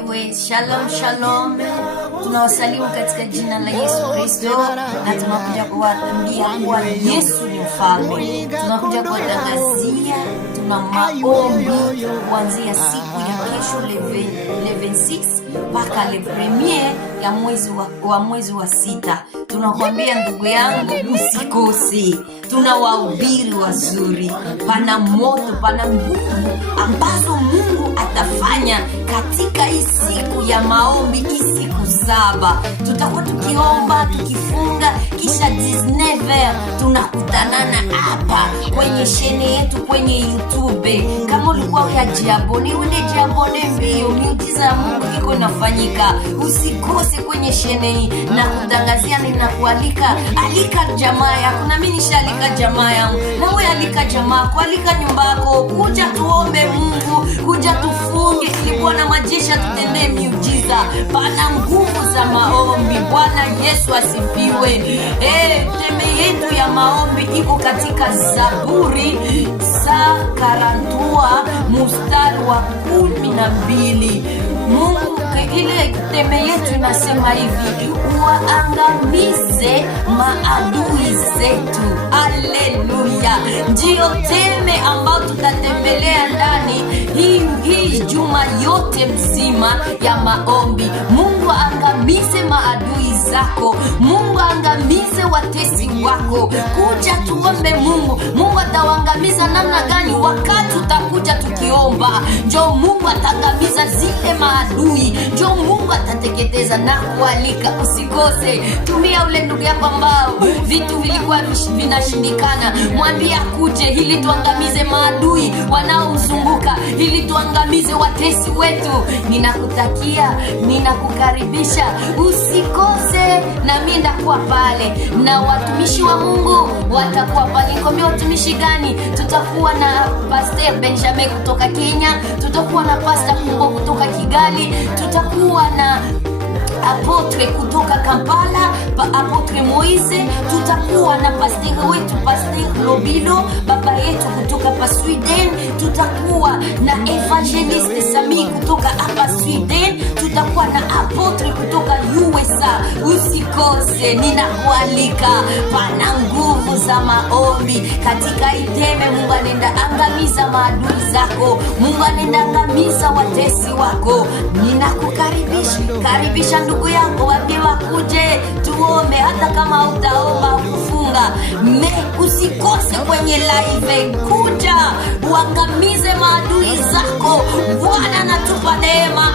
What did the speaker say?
asifiwe. Shalom shalom, tunawasalimu katika jina la Yesu Kristo, na tunakuja kuwaambia kuwa Yesu ni mfalme. Tunakuja kuwatangazia tuna maombi kuanzia siku ya kesho le 26 mpaka le premier ya mwezi wa sita. Tunakwambia ndugu yangu, usikose. Tuna wahubiri wazuri, pana moto, pana nguvu ambazo Mungu atafanya katika hii siku ya maombi, hii siku 7. Tutakuwa tukiomba, tukifunga, kisha 19h tunakutanana hapa kwenye channel yetu kwenye YouTube. Kama ulikuwa hujajiabone, uende jiabone mbio. Miujiza ya Mungu iko inafanyika. Usikose kwenye channel hii, na kutangazia na kualika. Alika jamaa yako, na mimi nishalika jamaa yangu. Na wewe alika jamaa, kualika nyumba yako, kuja tuombe Mungu, kuja tufunge ili Bwana majeshi atutendee miujiza. Pana nguvu za maombi. Bwana Yesu asifiwe. Teme yetu ya maombi iko katika Zaburi saa 40 mstari wa 12. Mungu ile teme yetu inasema hivi: waangamize maadui zetu. Haleluya! Ndio teme ambayo tutatembelea ndani hii juma yote mzima ya maombi. Mungu angamize maadui zako. Mungu angamize watesi wako. Kuja tuombe Mungu. Mungu atawaangamiza namna gani? Wakati utakuja tukiomba, njoo Mungu atangamiza zile maadui. Njoo Mungu atateketeza na kualika. Usikose. Tumia ule ndugu yako ambao vitu vilikuwa vinashindikana, mwambie akuje ili tuangamize maadui wanaomzunguka, ili tuangamize watesi wetu. Ninakutakia, ninakukaribisha, usikose. Na mimi ndakuwa pale, na watumishi wa Mungu watakuwa pale. Nikwambia watumishi gani? Tutakuwa na Pastor Benjamin kutoka Kenya, tutakuwa na Pastor Kumbo kutoka Kigali, tutakuwa na Apotre kutoka Kampala, Apotre Moise, tutakuwa na pastor wetu Pastor Lobilo, baba yetu kutoka pa Sweden, tutakuwa na Evangelist Sami kutoka hapa Sweden, tutakuwa na Apotre kutoka USA. Usikose, ninakualika. Pana nguvu za maombi katika iteme. Mungu anaenda angamiza maadui zako. Mungu anaenda angamiza watesi wako. Ninakukaribisha. Karibisha ndugu yako, waambie wakuje tuombe. Hata kama utaomba kufunga, usikose kwenye live. Kuja uangamize maadui zako. Bwana anatupa neema.